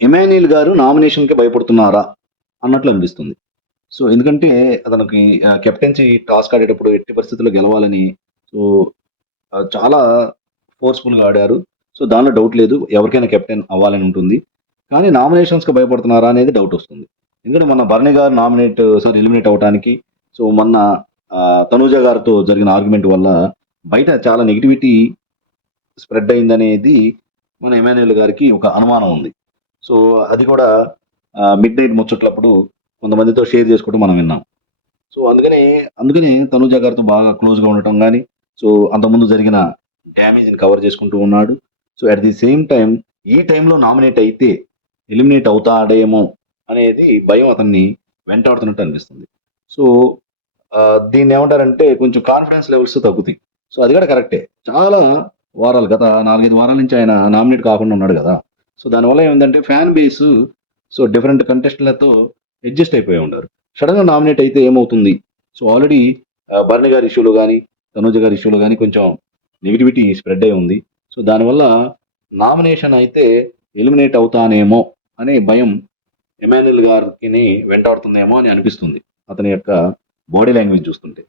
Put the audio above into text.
ఎమాన్యూల్ గారు నామినేషన్‌కి భయపడుతున్నారా? అన్నట్లు అనిపిస్తుంది. సో, ఎందుకంటే అతనికి కెప్టెన్సీ టాస్క్ ఆడేటప్పుడు ఎట్టి పరిస్థితుల్లో గెలవాలని సో, చాలా ఫోర్స్‌ఫుల్‌గా ఆడారు. సో, దానిలో డౌట్ లేదు. ఎవరికైనా కెప్టెన్ అవ్వాలని ఉంటుంది. కానీ నామినేషన్స్‌కి భయపడుతున్నారా అనేది డౌటొస్తుంది. ఎందుకంటే మొన్న భరణి గారు ఎలిమినేట్ అవ్వటానికి సో, మొన్న తనూజ గారితో జరిగిన ఆర్గ్యుమెంట్ వల్ల బయట చాలా నెగటివిటీ స్ప్రెడ్ అయిందనేది మన ఎమాన్యూల్ గారికి ఒక అనుమానం ఉంది. సో, అది కూడా మిడ్‌నైట్ ముచ్చట్లప్పుడు కొంతమందితో షేర్ చేసుకోవడం మనం విన్నాం. సో, అందుకనే తనూజ గారితో బాగా క్లోజ్‌గా ఉండటం గాని, సో, అంతకుముందు జరిగిన డ్యామేజ్‌ని కవర్ చేసుకుంటూ ఉన్నాడు. So, at the same time ఈ టైంలో నామినేట్ అయితే ఎలిమినేట్ అవుతాడేమో అనేది భయం అతన్ని వెంటాడుతున్నట్టు అనిపిస్తుంది. సో, దీన్నేమంటారంటే కొంచెం కాన్ఫిడెన్స్ లెవెల్స్ తగ్గుతాయి. సో, అది కూడా కరెక్టే. చాలా గత 4, 5 వారాల నుంచి ఆయన నామినేట్ కాకుండా ఉన్నాడు గదా! సో, దానివల్ల ఏమైందంటే ఫ్యాన్ బేసు డిఫరెంట్ కంటెస్టెంట్‌లతో అడ్జస్ట్ అయిపోయి ఉండారు. సడెన్‌గా నామినేట్ అయితే ఏమవుతుంది? సో, ఆల్రెడీ భరణి గారి ఇష్యూలో గాని, తనూజ గారి ఇష్యూలో గాని కొంచెం నెగటివిటీ స్ప్రెడ్ అయ్యి ఉంది. సో, దానివల్ల నామినేషన్ అయితే ఎలిమినేట్ అవుతానేమో అనే భయం ఎమాన్యూల్ గారికిని వెంటాడుతుందేమో అని అనిపిస్తుంది. అతని యొక్క బాడీ లాంగ్వేజ్ చూస్తుంటే.